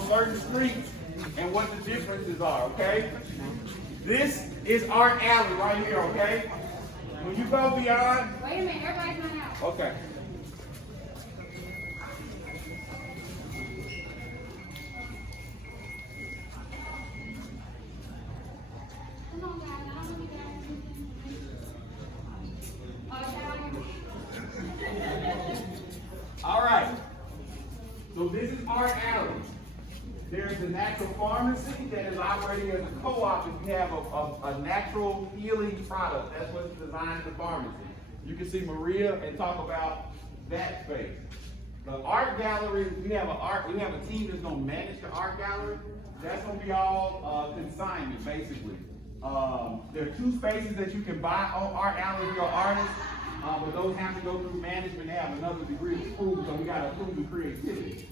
on certain streets and what the differences are, okay? This is Art Alley right here, okay? When you go beyond... Wait a minute, everybody's not out. Okay. Come on, guys. I don't want you guys. All right. So this is Art Alley. There's the natural pharmacy that is operating as a co-op if you have a natural healing product. That's what's designed the pharmacy. You can see Maria and talk about that space. The art gallery, we have a team that's gonna manage the art gallery. That's gonna be all consignment, basically. There are 2 spaces that you can buy on Art Alley if you're an artist, but those have to go through management. They have another degree of approval, so we gotta approve the creativity.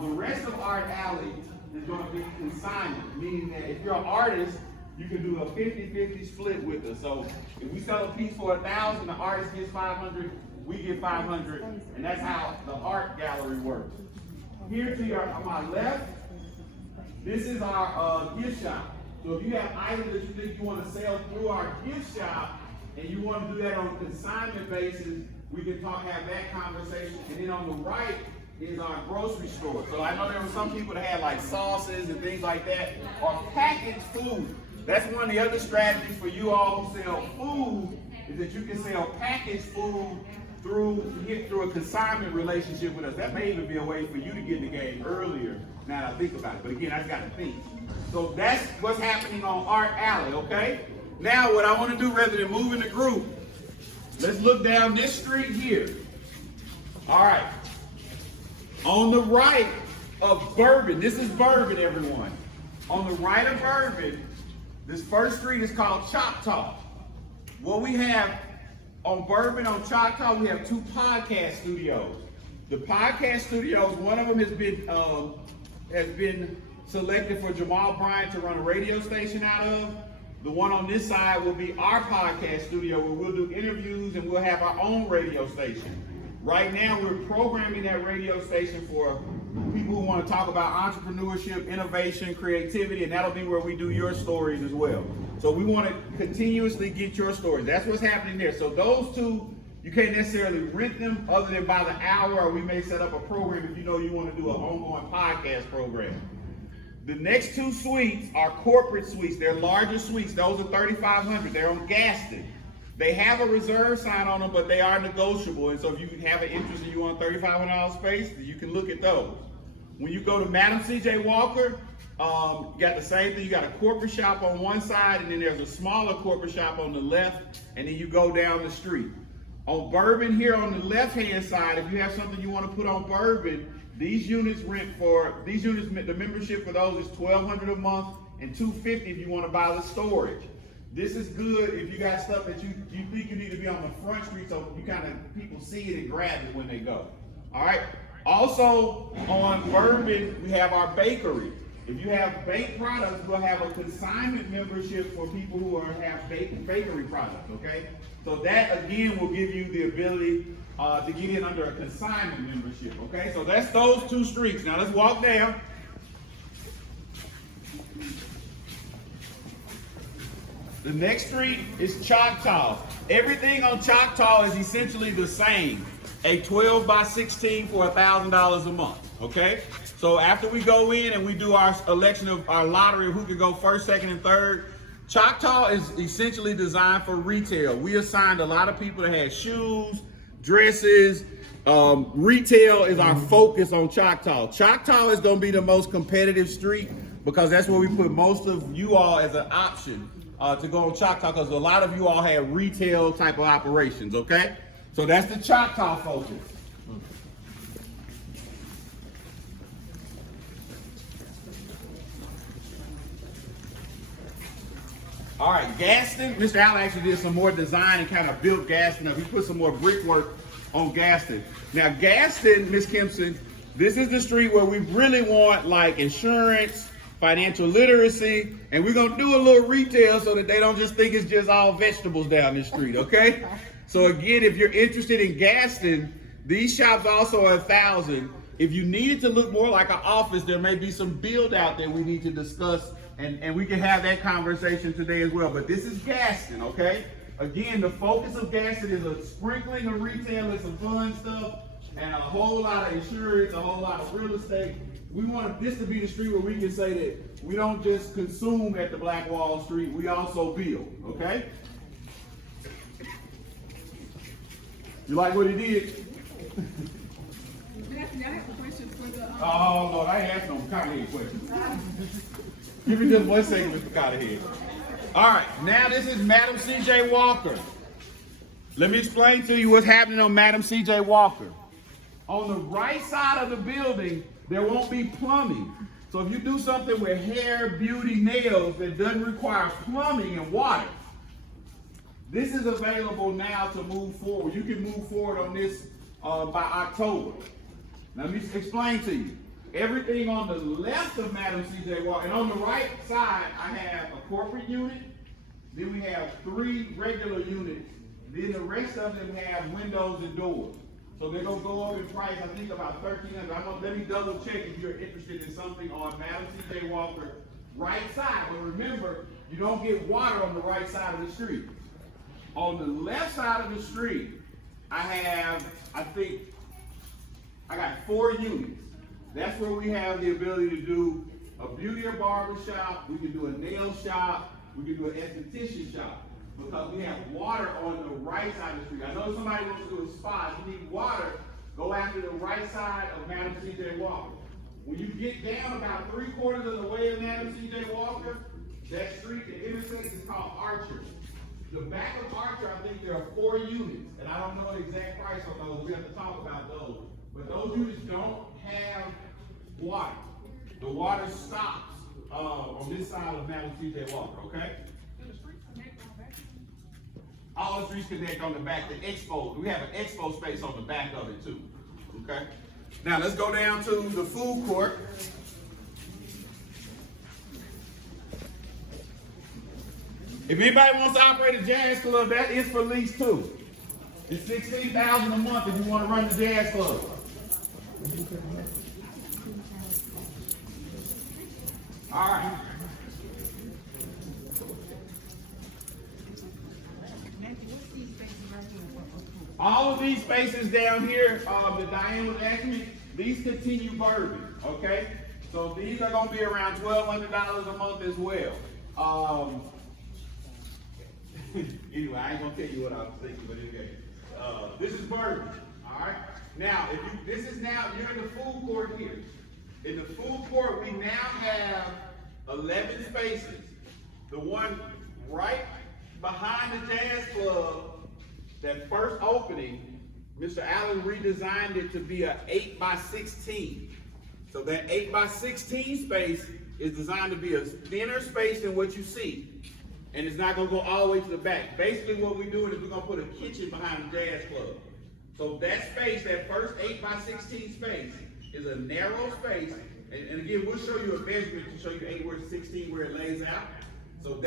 The rest of Art Alley is going to be consignment, meaning that if you're an artist, you can do a 50-50 split with us. So if we sell a piece for $1,000, the artist gets $500, we get $500, and that's how the art gallery works. Here to your on my left, this is our gift shop. So if you have items that you think you want to sell through our gift shop, and you want to do that on a consignment basis, we can have that conversation. And then on the right is our grocery store. So I know there were some people that had like sauces and things like that, or packaged food. That's one of the other strategies for you all who sell food, is that you can sell packaged food through a consignment relationship with us. That may even be a way for you to get in the game earlier, now that I think about it. But again, I just got to think. So that's what's happening on Art Alley, okay? Now what I want to do, rather than moving the group, let's look down this street here. All right. On the right of Bourbon, this is Bourbon, everyone. On the right of Bourbon, this first street is called Choctaw. What we have on Bourbon, on Choctaw, we have 2 podcast studios. The podcast studios, one of them has been selected for Jamal Bryant to run a radio station out of. The one on this side will be our podcast studio, where we'll do interviews and we'll have our own radio station. Right now, we're programming that radio station for people who want to talk about entrepreneurship, innovation, creativity, and that'll be where we do your stories as well. So we want to continuously get your stories. That's what's happening there. So those 2, you can't necessarily rent them other than by the hour, or we may set up a program if you know you want to do an ongoing podcast program. The next 2 suites are corporate suites. They're larger suites. Those are $3,500. They're on Gaston. They have a reserve sign on them, but they are negotiable. And so if you have an interest and you want a $3,500 space, you can look at those. When you go to Madam C.J. Walker, you got the same thing. You got a corporate shop on one side, and then there's a smaller corporate shop on the left, and then you go down the street. On Bourbon here on the left-hand side, if you have something you want to put on Bourbon, the membership for those is $1,200 a month and $250 if you want to buy the storage. This is good if you got stuff that you think you need to be on the front street, so you people see it and grab it when they go. All right. Also on Bourbon, we have our bakery. If you have baked products, we'll have a consignment membership for people who have bakery products. Okay. So that again will give you the ability to get in under a consignment membership. Okay. So that's those 2 streets. Now let's walk down. The next street is Choctaw. Everything on Choctaw is essentially the same. A 12 by 16 for $1,000 a month, okay? So after we go in and we do our election of our lottery of who can go first, second, and third, Choctaw is essentially designed for retail. We assigned a lot of people that had shoes, dresses. Retail is our focus on Choctaw. Choctaw is gonna be the most competitive street because that's where we put most of you all as an option. To go on Choctaw, because a lot of you all have retail type of operations, okay? So that's the Choctaw focus. All right, Gaston, Mr. Allen actually did some more design and kind of built Gaston up. He put some more brickwork on Gaston. Now Gaston, Ms. Kempson, this is the street where we really want like insurance, financial literacy, and we're gonna do a little retail so that they don't just think it's just all vegetables down the street, okay? So again, if you're interested in Gaston, these shops also are $1,000 If you need it to look more like an office, there may be some build out that we need to discuss, and we can have that conversation today as well. But this is Gaston, okay? Again, the focus of Gaston is a sprinkling of retail and some fun stuff, and a whole lot of insurance, a whole lot of real estate. We want this to be the street where we can say that we don't just consume at the Black Wall Street, we also build, okay? You like what he did? I have a question for the. Oh, Lord, I asked no Carterhead questions. Give me just 1 second, Mr. Carterhead. All right, now this is Madam C.J. Walker. Let me explain to you what's happening on Madam C.J. Walker. On the right side of the building, there won't be plumbing. So if you do something with hair, beauty, nails that doesn't require plumbing and water, this is available now to move forward. You can move forward on this by October. Now, let me explain to you. Everything on the left of Madam C.J. Walker, and on the right side, I have a corporate unit. Then we have 3 regular units. Then the rest of them have windows and doors. So they're gonna go up in price, I think about $1,300. Let me double check if you're interested in something on Madam C.J. Walker right side. But remember, you don't get water on the right side of the street. On the left side of the street, I got 4 units. That's where we have the ability to do a beauty or barber shop, we can do a nail shop, we can do an esthetician shop. Because we have water on the right side of the street. I know somebody wants to do a spa. If you need water, go after the right side of Madam C.J. Walker. When you get down about 3/4 of the way of Madam C.J. Walker, that street, the intersection is called Archer. The back of Archer, I think there are 4 units, and I don't know the exact price on those. We have to talk about those. But those units don't have water. The water stops on this side of Madam C.J. Walker, okay? All the streets connect on the back. The expo, we have an expo space on the back of it too, okay? Now let's go down to the food court. If anybody wants to operate a jazz club, that is for lease too. It's $16,000 a month if you want to run the jazz club. All right. All of these spaces down here that Diane was asking me, these continue bourbon, okay? So these are going to be around $1,200 a month as well. Anyway, I ain't going to tell you what I was thinking, but anyway. This is bourbon, all right? Now, you're in the food court here. In the food court, we now have 11 spaces. The one right behind the jazz club, that first opening, Mr. Allen redesigned it to be an 8x16. So that 8x16 space is designed to be a thinner space than what you see. And it's not gonna go all the way to the back. Basically what we're doing is we're gonna put a kitchen behind the jazz club. So that space, that first 8x16 space, is a narrow space. And again, we'll show you a measurement to show you 8 versus 16 where it lays out.